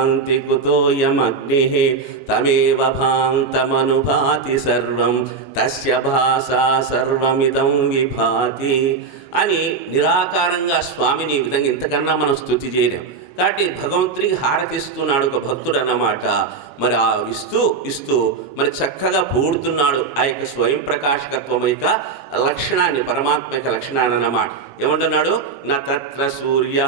భాంతి కుతోయమగ్నిః తమేవ భాంతమనుభాతి సర్వం తస్య భాసా సర్వమిదం విభాతి అని నిరాకారంగా స్వామిని ఈ విధంగా ఇంతకన్నా మనం స్తుతి చేయలేం. కాబట్టి భగవంతుడికి హారతిస్తున్నాడు ఒక భక్తుడు అన్నమాట. మరి ఆ ఇస్తూ మరి చక్కగా పూడుతున్నాడు ఆ యొక్క స్వయం ప్రకాశకత్వం యొక్క లక్షణాన్ని, పరమాత్మ యొక్క లక్షణాన్ని అన్నమాట. ఏమంటున్నాడు? నా తత్ర సూర్య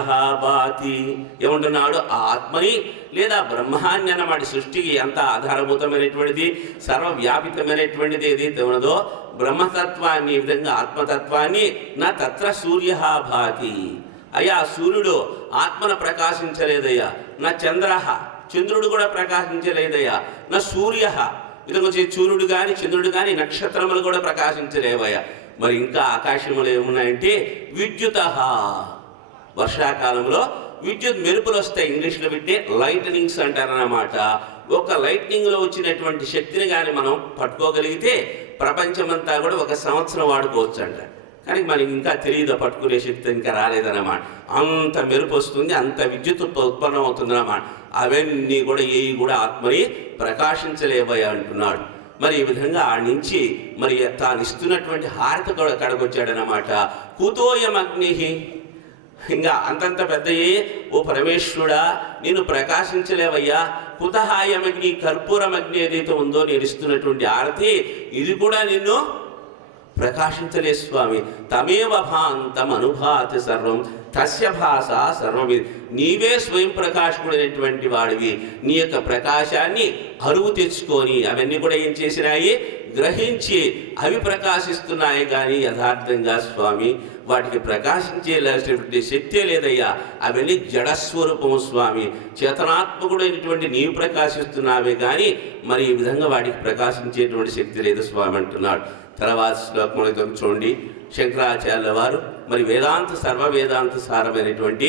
భాతి. ఏమంటున్నాడు? ఆ ఆత్మని లేదా బ్రహ్మాన్ని అన్నమాట. సృష్టికి ఎంత ఆధారభూతమైనటువంటిది, సర్వవ్యాపితమైనటువంటిది ఏదైతే ఉన్నదో బ్రహ్మతత్వాన్ని, ఈ విధంగా ఆత్మతత్వాన్ని నా తత్ర సూర్య భాతి. అయ్యా సూర్యుడు ఆత్మను ప్రకాశించలేదయ్యా. నా చంద్రుడు కూడా ప్రకాశించలేదయ్యా. నా సూర్య విధంగా సూర్యుడు కానీ చంద్రుడు కానీ నక్షత్రములు కూడా ప్రకాశించలేవయ్యా. మరి ఇంకా ఆకాశంలో ఏమున్నాయంటే విద్యుత. వర్షాకాలంలో విద్యుత్ మెరుపులు వస్తాయి. ఇంగ్లీష్లో పెట్టి లైటనింగ్స్ అంటారన్నమాట. ఒక లైట్నింగ్లో వచ్చినటువంటి శక్తిని కానీ మనం పట్టుకోగలిగితే ప్రపంచమంతా కూడా ఒక సంవత్సరం వాడుకోవచ్చు అంట. కానీ మనకి ఇంకా తెలియదు, పట్టుకునే శక్తి ఇంకా రాలేదన్నమాట. అంత మెరుపు వస్తుంది, అంత విద్యుత్ ఉత్పన్నం అవుతుంది అన్నమాట. అవన్నీ కూడా ఏవి కూడా ఆత్మని ప్రకాశించలేవయ్యా అంటున్నాడు. మరి ఈ విధంగా ఆ నుంచి మరి తాను ఇస్తున్నటువంటి హారతి కూడా కడగొచ్చాడనమాట. కుతోయమగ్ని, ఇంకా అంతంత పెద్దయే ఓ పరమేశ్వరుడా నేను ప్రకాశించలేవయ్యా. కుతహాయమగ్ని, కర్పూరమగ్ని ఏదైతే ఉందో నేను ఇస్తున్నటువంటి హారతి ఇది కూడా నిన్ను ప్రకాశించలే స్వామి. తమేవ భాంతం అనుభాతి సర్వం తస్య భాష సర్వమి. నీవే స్వయం ప్రకాశకుడైనటువంటి వాడివి. నీ యొక్క ప్రకాశాన్ని అరువు తెచ్చుకొని అవన్నీ కూడా ఏం చేసినాయి? గ్రహించి అవి ప్రకాశిస్తున్నాయి. కానీ యథార్థంగా స్వామి వాటికి ప్రకాశించేటువంటి శక్తే లేదయ్యా. అవన్నీ జడస్వరూపము స్వామి. చేతనాత్మకుడైనటువంటి నీవు ప్రకాశిస్తున్నావే కానీ మరి ఈ విధంగా వాటికి ప్రకాశించేటువంటి శక్తి లేదు స్వామి అంటున్నాడు. తర్వాత శ్లోకం చూడండి. శంకరాచార్యుల వారు మరి వేదాంత సర్వ వేదాంత సారమైనటువంటి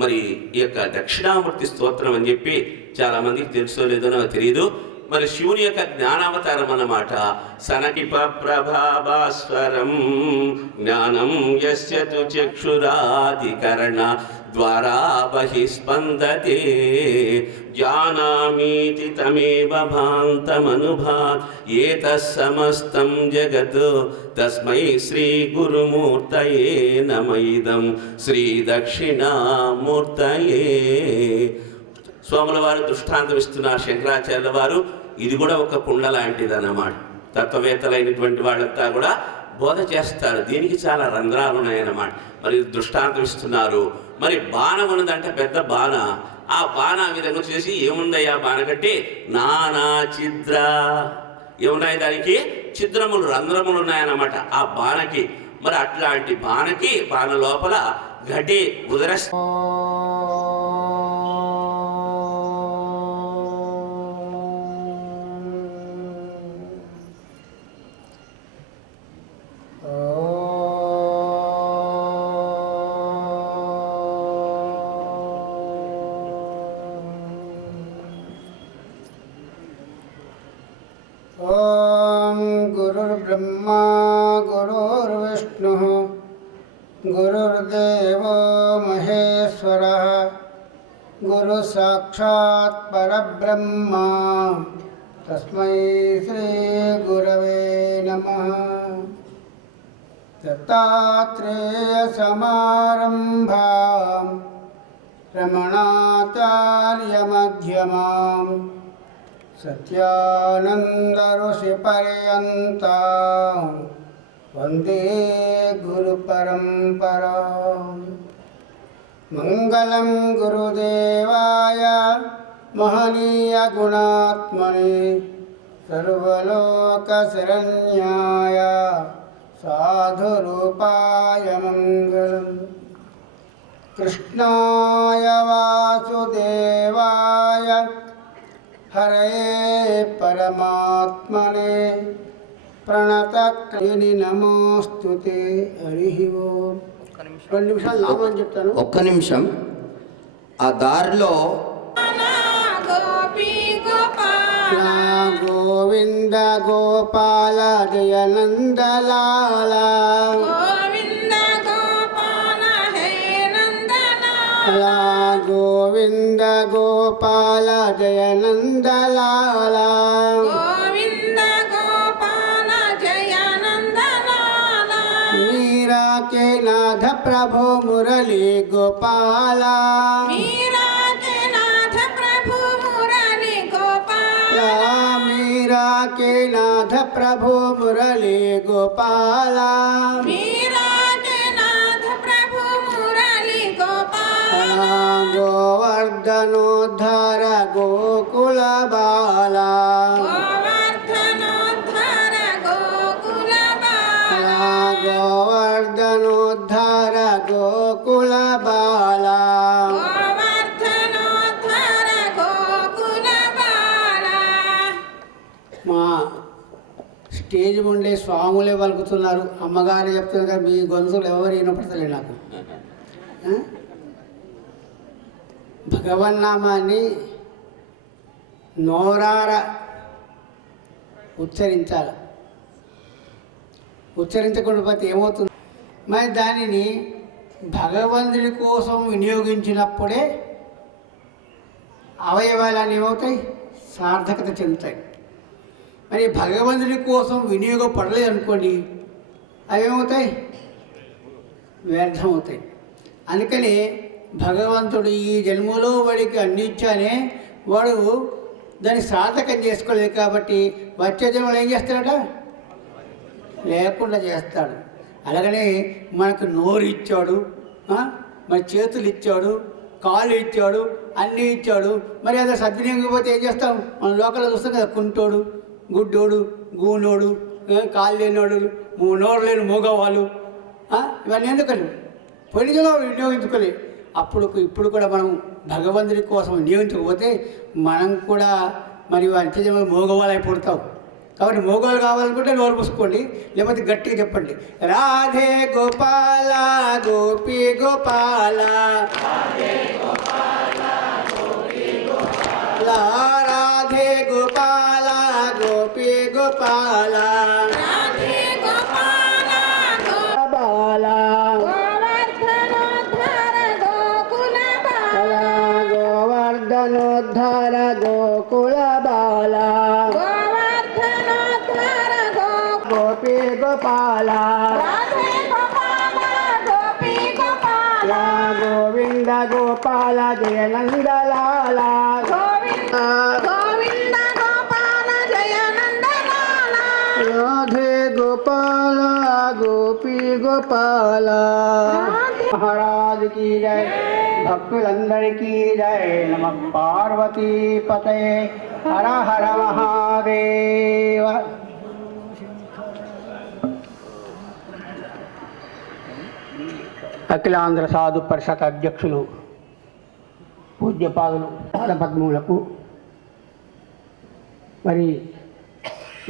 మరి ఈ యొక్క దక్షిణామూర్తి స్తోత్రం అని చెప్పి చాలామందికి తెలుసో లేదో నాకు తెలియదు. మరి శివుని యొక్క జ్ఞానావతారం అన్నమాట. సనకిప ప్రభాభాస్వరం జ్ఞానం యస్య తు చక్షురాధికరణ ద్వారా బహిస్పందతే జానామీతి తమేవ భాంతమనుభాత్ ఏతస్ సమస్తం జగత్ తస్మై శ్రీ గురుమూర్తయే నమైదం శ్రీ దక్షిణామూర్తయే. స్వాముల వారు దృష్టాంతం ఇస్తున్నారు శంకరాచార్యుల వారు. ఇది కూడా ఒక కుండ లాంటిది అన్నమాట. తత్వవేత్తలైనటువంటి వాళ్ళంతా కూడా బోధ చేస్తారు. దీనికి చాలా రంధ్రాలు ఉన్నాయన్నమాట. మరి దృష్టాంతం ఇస్తున్నారు. మరి బాణం ఉన్నదంటే పెద్ద బాణ. ఆ బాణ విధంగా చేసి ఏముందయ్యా బాణ కట్టి నానా ఛిద్ర ఏమున్నాయి? దానికి ఛిద్రములు, రంధ్రములు ఉన్నాయన్నమాట ఆ బాణకి. మరి అట్లాంటి బాణకి బాణ లోపల ఘటి ఉదర गुरुर्ब्रह्मा गुरुर्विष्णुः गुरुर्देवो महेश्वरः गुरुसाक्षात् परब्रह्मा तस्मै श्रीगुरवे नमः. दत्तात्रेयसमारम्भां रमणाचार्यमध्यमाम् सत्यानन्दऋषिपर्यन्तां वन्दे गुरुपरम्परां. मङ्गलं गुरुदेवाय महनीयगुणात्मने सर्वलोकशरण्याय साधुरूपाय मङ्गलम्. कृष्णाय वासुदेवाय हरे परमात्मने प्रणतक्लिनि नमोस्तुते. हरिः ओम्. 2 నిమిషాలు నామని చెప్తాను. ఒక్క నిమిషం. ఆ దారిలో గోవింద గోపాల జయనందలాల గోవింద గోపాల హే నందలాల గోవింద గోపాల గోపాల జయ నందలాల గోవింద గోపాల జయ నందలాల మీరా के नाथ प्रभु मुरली गोपाल మీరా के नाथ प्रभु मुरली गोपाल मीरा के नाथ प्रभु मुरली गोपाल మీరా के नाथ प्रभु मुरली गोपाल गोवर्धनोद्धार गोकुल बाला गोवर्धनोद्धार गोकुल बाला गोवर्धनोद्धार गोकुल बाला गोवर्धनोद्धार गोकुल बाला మా స్టేజ్ ఉండే స్వాములే పలుకుతున్నారు. అమ్మగారు చెప్తున్నారు కదా, మీ గొంతులు ఎవరు వినపడతలే నాకు. భగవన్నామాన్ని నోరార ఉచ్చరించాలి. ఉచ్చరించకుండా పోతే ఏమవుతుంది? మరి దానిని భగవంతుడి కోసం వినియోగించినప్పుడే అవయవాలన్నీ ఏమవుతాయి? సార్థకత చెందుతాయి. మరి భగవంతుడి కోసం వినియోగపడలేదు అనుకోండి, అవి ఏమవుతాయి? వ్యర్థమవుతాయి. అందుకని భగవంతుడు ఈ జన్మలో వాడికి అన్ని ఇచ్చానే, వాడు దాన్ని సార్థకం చేసుకోలేదు కాబట్టి వచ్చే జన్మలు ఏం చేస్తాడట? లేకుండా చేస్తాడు. అలాగనే మనకు నోరు ఇచ్చాడు, మన చేతులు ఇచ్చాడు, కాళ్ళు ఇచ్చాడు, అన్నీ ఇచ్చాడు. మరి అదే సద్వినియోగపోతే ఏం చేస్తాం? మన లోకల్లో చూస్తాం కదా, కుంటోడు, గుడ్డోడు, గూనోడు, కాళ్ళు లేనోడు, నోరు లేని మూగవాళ్ళు, ఇవన్నీ ఎందుకని పొడిలో వినియోగించుకోలే. ఇప్పుడు కూడా మనం భగవంతుడి కోసం వినియోగించకపోతే మనం కూడా మరి అంత్య జన్మలో మోగవాళ్ళు అయిపోతాం. కాబట్టి మోగాలు కావాలనుకుంటే నోరు మూసుకోండి, లేకపోతే గట్టిగా చెప్పండి. రాధే గోపాల గోపి గోపాల రాధే గోపాల గోపి గోపాల రాధే గోపాల గోపి గోపాల రాధే గోపాల బాల గోవర్ధనోద్ధార గోకుల బాల గోవర్ధనోద్ధార గోకుల బాల గోవర్ధనోద్ధార గోపి గోపాల రాధే గోపాల గోపి గోపాల గోవింద గోపాల జయ నందలాల గోవింద గోవింద గోపాల జయ నందలాల రాధే గోపాల గోపి గోపాల మహారాజ్ की जय, భక్తులందరికీ జై. నమ పార్వతీ పతయే హర హర మహాదేవ. అఖిలాంధ్ర సాధు పరిషత్ అధ్యక్షులు పూజ్యపాదులు పాదపద్మములకు, మరి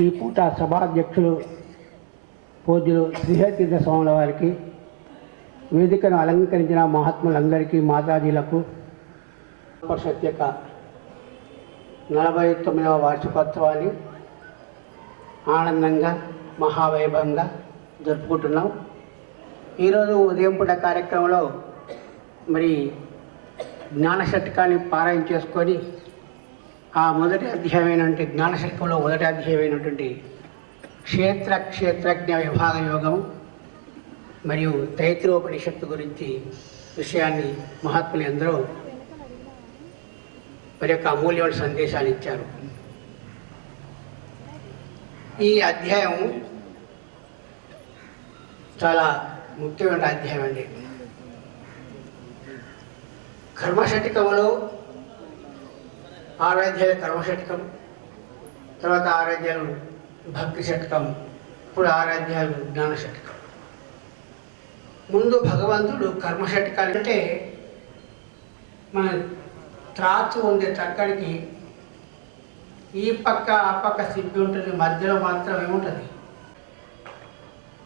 ఈ పూట సభాధ్యక్షులు పూజ్యులు శ్రీహరితీర్థ స్వాముల వారికి, వేదికను అలంకరించిన మహాత్ములందరికీ, మాతాజీలకు పరిషత్ యొక్క 49వ వార్షికోత్సవాన్ని ఆనందంగా మహావైభవంగా జరుపుకుంటున్నాం. ఈరోజు ఉదయం పూట కార్యక్రమంలో మరి జ్ఞానశతకాన్ని పారాయణ చేసుకొని ఆ మొదటి అధ్యాయమైనటువంటి జ్ఞానశతకంలో మొదటి అధ్యాయమైనటువంటి క్షేత్రజ్ఞ విభాగ యోగం మరియు తైత్రోపనిషత్తు గురించి విషయాన్ని మహాత్ములు అందరూ మరి యొక్క అమూల్యమైన సందేశాలు ఇచ్చారు. ఈ అధ్యాయం చాలా ముఖ్యమైన అధ్యాయం అండి. కర్మషటికంలో 6 అధ్యాయులు కర్మషటికం, తర్వాత 6 అధ్యాయులు భక్తి షట్కం, ఇప్పుడు 6 అధ్యాయులు జ్ఞాన షట్కం. ముందు భగవంతుడు కర్మషట్కాలంటే మన త్రాచు ఉండే చక్కడికి ఈ పక్క ఆ పక్క సిప్పి ఉంటుంది, మధ్యలో మాత్రం ఏముంటుంది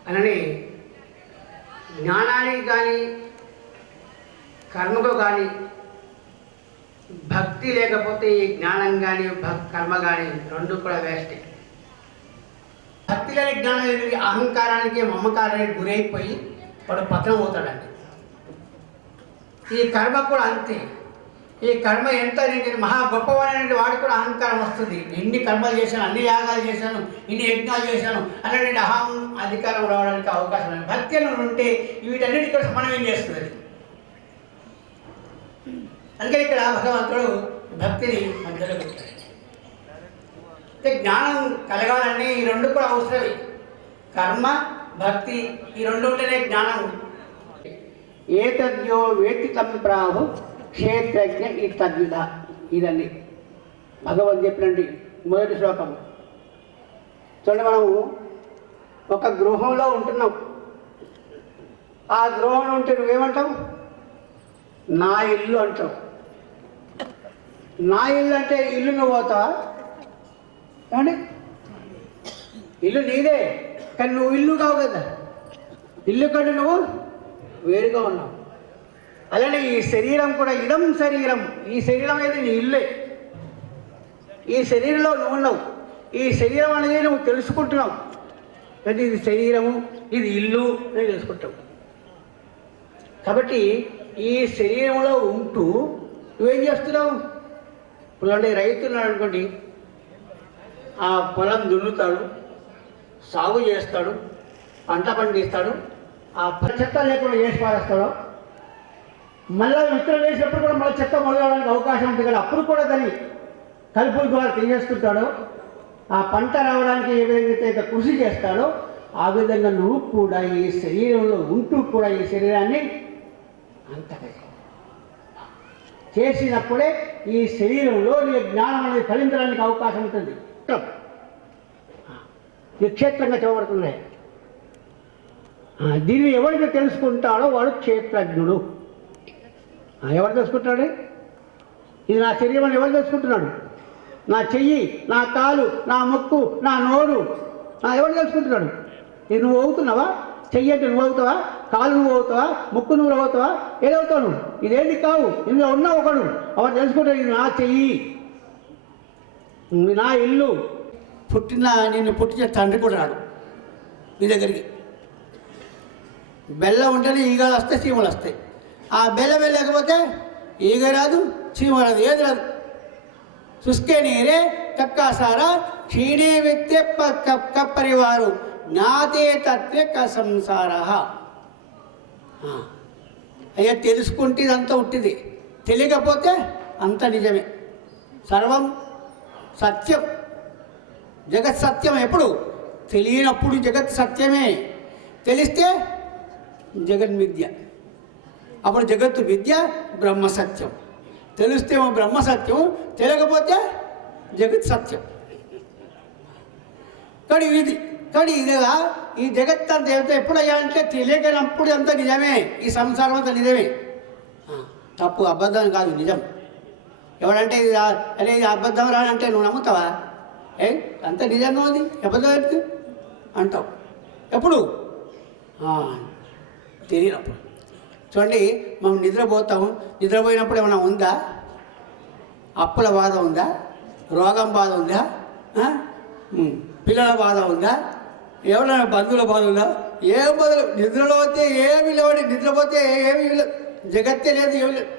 అని జ్ఞానానికి కానీ కర్మకు కానీ భక్తి లేకపోతే ఈ జ్ఞానం కానీ కర్మ కానీ రెండు కూడా వేస్టే. భక్తి లేని జ్ఞానం అహంకారానికి మమకారానికి గురైపోయి వాడు పతనం అవుతాడండి. ఈ కర్మ కూడా అంతే. ఈ కర్మ ఎంత నేను మహా గొప్పవాడనే వాడికి కూడా అహంకారం వస్తుంది. ఇన్ని కర్మలు చేశాను, అన్ని యాగాలు చేశాను, ఇన్ని యజ్ఞాలు చేశాను అనేటువంటి అధికారం రావడానికి అవకాశం లేదు. భక్తి అని ఉంటే వీటన్నిటి కూడా సమన్వయం చేస్తుంది. అందుకని ఇక్కడ భగవంతుడు భక్తిని మధ్యలో పెట్టాడు. అంటే జ్ఞానం కలగాలని ఈ రెండు కూడా అవసరమే. కర్మ భక్తి ఈ రెండు ఉంటేనే జ్ఞానం. ఏతద్యో వేత్తి తంప్రాహు క్షేత్రజ్ఞ ఈ తద్విధ. ఇదండి భగవద్ చెప్పినండి మొదటి శ్లోకం. చూడండి, మనము ఒక గృహంలో ఉంటున్నాం. ఆ గృహంలో ఉంటే నువ్వేమంటావు? నా ఇల్లు అంటావు. నా ఇల్లు అంటే ఇల్లు నువ్వు పోతావా? ఏమండి, ఇల్లు నీదే కానీ నువ్వు ఇల్లు కావు కదా. ఇల్లు కంటే నువ్వు వేరుగా ఉన్నావు. అలానే ఈ శరీరం కూడా ఇదం శరీరం. ఈ శరీరం అనేది నీ ఇల్లే. ఈ శరీరంలో నువ్వు ఉన్నావు. ఈ శరీరం అనేది నువ్వు తెలుసుకుంటున్నావు. అంటే ఇది శరీరము, ఇది ఇల్లు అని తెలుసుకుంటావు. కాబట్టి ఈ శరీరంలో ఉంటూ నువ్వేం చేస్తున్నావు? ఇప్పుడు అంటే రైతున్నాడు అనుకోండి, ఆ పొలం దున్నుతాడు, సాగు చేస్తాడు, పంట పండిస్తాడు, ఆ చెత్త లేకుండా చేసి పారేస్తాడు. మళ్ళీ విత్తనం వేసినప్పుడు కూడా మళ్ళీ చెత్త మొదలవడానికి అవకాశం ఉంటుంది కదా. అప్పుడు కూడా దాన్ని కలుపుల ద్వారా తీసేస్తుంటాడో, ఆ పంట రావడానికి ఏ విధంగా అయితే కృషి చేస్తాడో ఆ విధంగా నువ్వు కూడా ఈ శరీరంలో ఉంటూ కూడా ఈ శరీరాన్ని అంతగా చేసినప్పుడే ఈ శరీరంలో నీ జ్ఞానం అనేది ఫలించడానికి అవకాశం ఉంటుంది. ఇది క్షేత్రంగా చెప్పబడుతుంది. దీన్ని ఎవరికి తెలుసుకుంటాడో వాడు క్షేత్రజ్ఞుడు. ఎవరు తెలుసుకుంటాడు? ఇది నా శరీరం అని ఎవరు తెలుసుకుంటున్నాడు? నా చెయ్యి, నా కాలు, నా ముక్కు, నా నోరు ఎవరు తెలుసుకుంటున్నాడు? ఇది నువ్వు అవుతున్నావా? చెయ్యి అంటే నువ్వు అవుతావా? కాలు నువ్వు అవుతావా? ముక్కు నువ్వు అవుతావా? ఏదవుతావు నువ్వు? ఇదేంటి కావు. ఇందులో ఉన్న ఒకడు ఎవరు తెలుసుకుంటాడు? ఇది నా చెయ్యి, నా ఇల్లు. నిన్ను పుట్టిన తండ్రి కూడా రాడు నీ దగ్గరికి. బెల్లం ఉంటేనే ఈగలు వస్తాయి, చీమలు వస్తాయి. ఆ బెల్లమే లేకపోతే ఈగ రాదు, చీమ రాదు, ఏది రాదు. శుష్కే నీరే కక్కాసారా క్షీణే వ్యక్తే కప్పరివారు జ్ఞాతే తత్వే సంసార. అయ్యా తెలుసుకుంటే ఇదంతా ఉట్టిది, తెలియకపోతే అంత నిజమే. సర్వం సత్యం, జగత్ సత్యం. ఎప్పుడు తెలియనప్పుడు జగత్ సత్యమే, తెలిస్తే జగన్మిథ్య. అప్పుడు జగత్తు విద్య, బ్రహ్మ సత్యం. తెలిస్తేమో బ్రహ్మ సత్యం, తెలియకపోతే జగత్ సత్యం. కానీ ఇదిగా ఈ జగత్ అంతా ఏమిటో ఎప్పుడయ్యా అంటే తెలియనప్పుడు అంతా నిజమే. ఈ సంసారం అంతా నిజమే, తప్పు అబద్ధం కాదు, నిజం. ఎవడంటే ఇది అనేది అబద్ధం రానంటే నువ్వు నమ్ముతావా? అంత నిజంగా ఉంది, అబద్ధం ఎందుకు అంటావు. ఎప్పుడు తెలియనప్పుడు. చూడండి, మనం నిద్రపోతాము. నిద్రపోయినప్పుడు ఏమైనా ఉందా? అప్పుల బాధ ఉందా? రోగం బాధ ఉందా? పిల్లల బాధ ఉందా? ఎవరైనా బంధువుల బాధ ఉందా? ఏం బదులు నిద్రలో వస్తే ఏమి లేవడి. నిద్రపోతే ఏమి జగత్తే లేదు, ఏమి లేదు.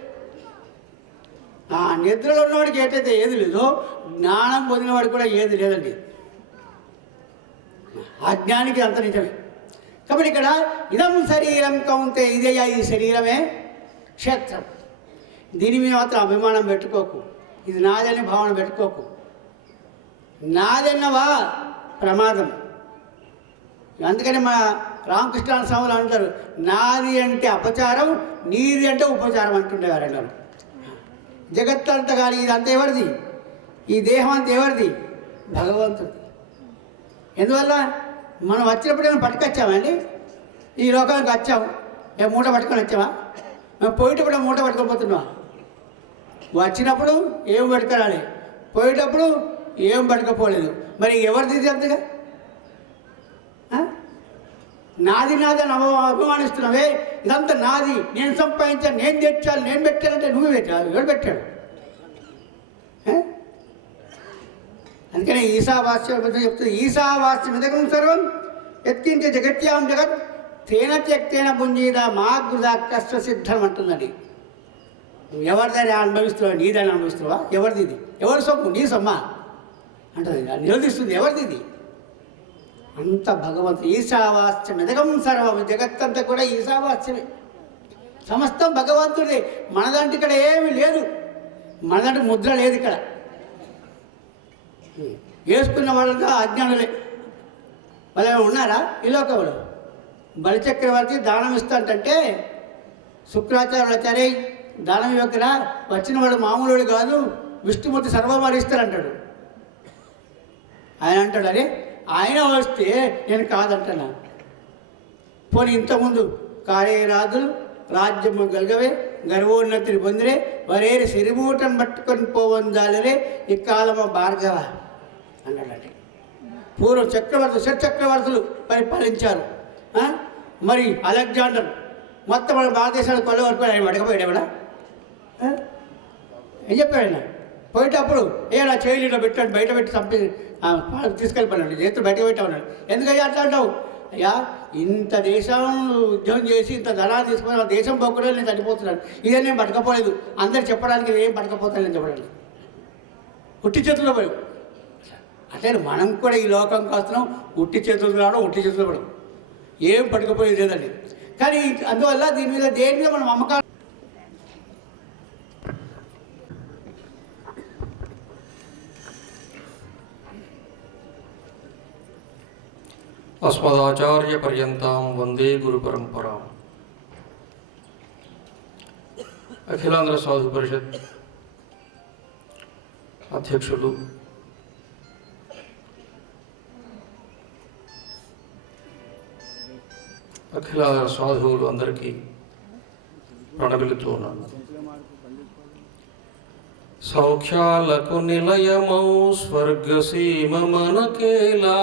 నిద్రలో ఉన్నవాడికి ఏదైతే ఏది లేదో జ్ఞానం పొందినవాడికి కూడా ఏది లేదండి. అజ్ఞానికి అంత నిజమే. కాబట్టి ఇక్కడ ఇదం శరీరం కౌంతే, ఇదే ఈ శరీరమే క్షేత్రం. దీని మీద మాత్రం అభిమానం పెట్టుకోకు, ఇది నాదని భావన పెట్టుకోకు. నాదన్నవా ప్రమాదం. అందుకని మా రామకృష్ణ స్వాములు అంటారు, నాది అంటే అపచారం, నీది అంటే ఉపచారం అంటుండేవారు అంటారు. జగత్ అంతా కానీ ఇదంతా ఎవరిది? ఈ దేహం అంతా ఎవరిది? భగవంతుడు. ఎందువల్ల మనం వచ్చినప్పుడు ఏమైనా పట్టుకొచ్చామండి? ఈ లోకానికి వచ్చాము, మేము మూట పట్టుకొని వచ్చామా? మేము పోయేటప్పుడు మూట పట్టుకొని పోతున్నాం. వచ్చినప్పుడు ఏం పట్టుకురాలి, పోయేటప్పుడు ఏం పట్టుకపోలేదు. మరి ఎవరిది అంతగా? నాది నాది అని అభిమానిస్తున్నావే, ఇదంతా నాది, నేను సంపాదించాను, నేను తెచ్చాను, నేను పెట్టానంటే నువ్వు పెట్టావు, ఎవరు పెట్టాడు? అందుకనే ఈశావాస్యం చెప్తుంది, ఈశావాస్యం ఇదకం సర్వం ఎత్కించ జగత్యాం జగత్ తేన త్యక్తేన పుంజీద మా గృధ కష్ట సిద్ధం అంటుందండి. ఎవరిదాన్ని అనుభవిస్తున్నావు? నీదాన్ని అనుభవిస్తున్నావా? ఎవరిది ఇది? ఎవరి సొమ్ము? నీ సొమ్మా అంటుంది. నిలదీస్తుంది. ఎవరిది ఇది? అంత భగవంతుడు. ఈశావాస్యం ఎదగం సర్వం, జగత్తంతా కూడా ఈశావాస్యమే, సమస్తం భగవంతుడే. మనదంటే ఇక్కడ ఏమీ లేదు, మనదంటే ముద్ర లేదు ఇక్కడ. వేసుకున్న వాళ్ళంతా అజ్ఞానులే. వాళ్ళు ఏమైనా ఉన్నారా ఈ లోకంలో? బలిచక్రవర్తి దానం ఇస్తాంటే శుక్రాచార్యులు వచ్చారే, దానం ఇవ్వకరా, వచ్చిన వాడు మామూలుడు కాదు, విష్ణుమూర్తి సర్వమారి ఇస్తారంటాడు. ఆయన అంటాడు, అరే ఆయన వస్తే నేను కాదంటున్నా. పోనీ ఇంతకుముందు కార్యరాజులు రాజ్యము గల్గవే గర్వోన్నతిని పొందిరే వరేరి సిరిమూటను పట్టుకొని పోవందాలరే ఇక్కాలమ భార్గవ అన్నాడండి. పూర్వం చక్రవర్తులు షట్చక్రవర్తులు పరిపాలించారు. మరి అలెగ్జాండర్ మొత్తం మన భారతదేశాన్ని కొల్లగొట్టుకొని ఆయన అడగపోయాడు. ఎవడా ఏం చెప్పాడు ఆయన? పోయేటప్పుడు నా చేయలేలో పెట్టాడు, బయట పెట్టి చంపి తీసుకెళ్ళిపోయాడు, చేతులు బయటకు పెట్టామన్నాడు. ఎందుకయ్యా అట్లా అంటావు? అయ్యా ఇంత దేశం ఉద్యోగం చేసి ఇంత ధనాన్ని తీసుకుని ఆ దేశం పోకుండా నేను చనిపోతున్నాను, ఇదే నేను పట్టకపోలేదు, అందరు చెప్పడానికి నేను ఏం పట్టకపోతాను నేను చెప్పడానికి, ఉట్టి చేతుల్లో పోయి. అట్లే మనం కూడా ఈ లోకంకి వస్తున్నాం, ఉట్టి చేతులు రావడం, ఉట్టి చేతులు పడడం, ఏం పట్టుకపోయేది లేదండి. కానీ అందువల్ల దీని మీద దేని మీద మనం అమ్మకాలు अस्मदाचार्यपर्यन्तां वन्दे गुरुपरम्पराम्। అఖిలాంధ్ర సాధు పరిషత్ అధ్యక్షులు అఖిలాంధ్ర సాధువులు అందరికీ ప్రణమిలుతూ ఉన్నాను. సౌఖ్యాలకు నిలయమౌ స్వర్గసీమ మనకేలా,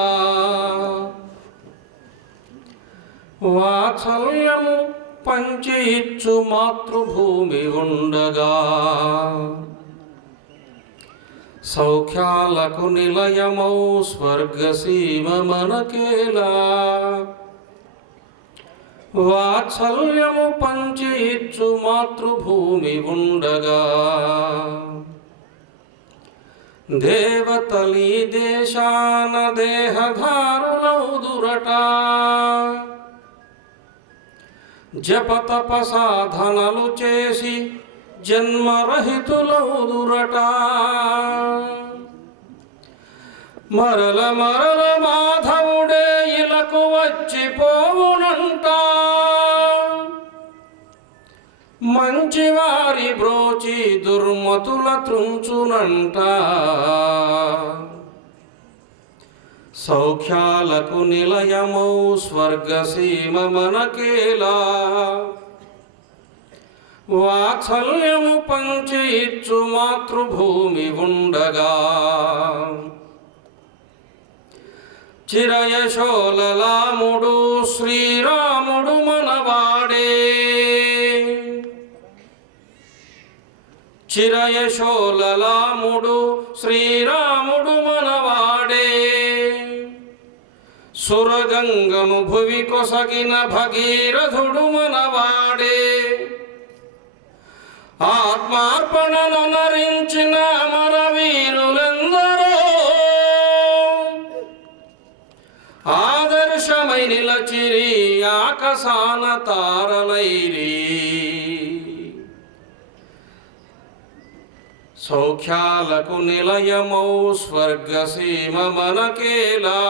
వాత్సల్యము పంచి ఇచ్చు మాతృభూమి ఉండగా, సౌఖ్యాలకు నిలయమౌ స్వర్గసీమ మనకేలా, వాత్సల్యము పంచి ఇచ్చు మాతృభూమి ఉండగా, దేవతలీ దేశాన దేహధారులౌదురట, జపతప సాధనలు చేసి జన్మరహితులౌదురట, మరల మరల మాధవుడే ఇలకు వచ్చిపోవునంట, మంచివారి బ్రోచి దుర్మతుల త్రుంచునంట, సౌఖ్యాలకు నిలయమౌ స్వర్గసీమ మనకేలా, వాత్సల్యము పంచి ఇచ్చు మాతృభూమి ఉండగా, చిరయశోలలాముడు శ్రీరాముడు మనవాడే, చిరయశోలలాముడు శ్రీరాముడు మనవాడే, సురగంగను భువి కొసగిన భగీరథుడు మనవాడే, ఆత్మార్పణను నరించిన అమరవీరులెందరో ఆదర్శమై నిలచిరి ఆకాశాన తారలైరి, సౌఖ్యాలకు నిలయమౌ స్వర్గసీమ మనకేలా,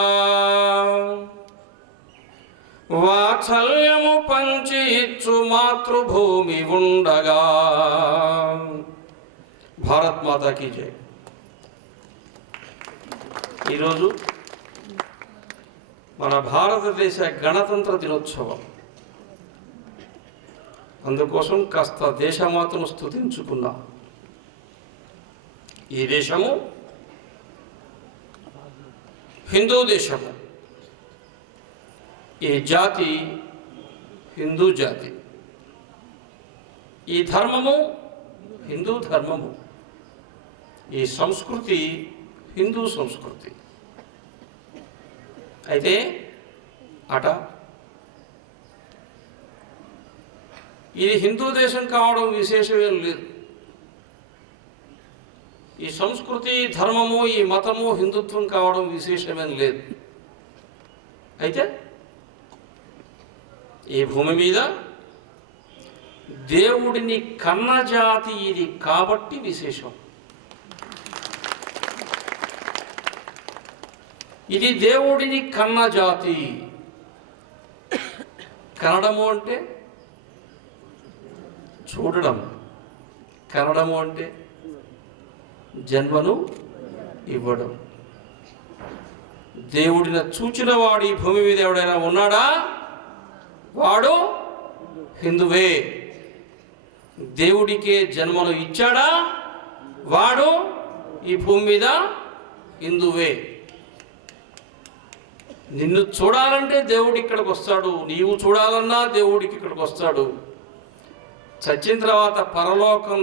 వాత్సల్యము పంచి ఇచ్చు మాతృభూమి ఉండగా. భారత్ మాతాకి జై. ఈరోజు మన భారతదేశ గణతంత్ర దినోత్సవం. అందుకోసం కాస్త దేశమాతను స్తుతించుకున్నాం. ఈ దేశము హిందూ దేశము, ఈ జాతి హిందూ జాతి, ఈ ధర్మము హిందూ ధర్మము, ఈ సంస్కృతి హిందూ సంస్కృతి. అయితే అట ఇది హిందూ దేశం కావడం విశేషమేం లేదు. ఈ సంస్కృతి, ధర్మము, ఈ మతము, హిందుత్వం కావడం విశేషమేం లేదు. అయితే ఈ భూమి మీద దేవుడిని కన్న జాతి ఇది కాబట్టి విశేషం. ఇది దేవుడిని కన్న జాతి. కనడము అంటే చూడడం, కనడము అంటే జన్మను ఇవ్వడం. దేవుడిని చూచిన వాడు ఈ భూమి మీద ఎవడైనా ఉన్నాడా? వాడు హిందువే. దేవుడికే జన్మను ఇచ్చాడా? వాడు ఈ భూమి మీద హిందువే. నిన్ను చూడాలంటే దేవుడు ఇక్కడికి వస్తాడు, నీవు చూడాలన్నా దేవుడికి ఇక్కడికి వస్తాడు. చచ్చిన తర్వాత పరలోకం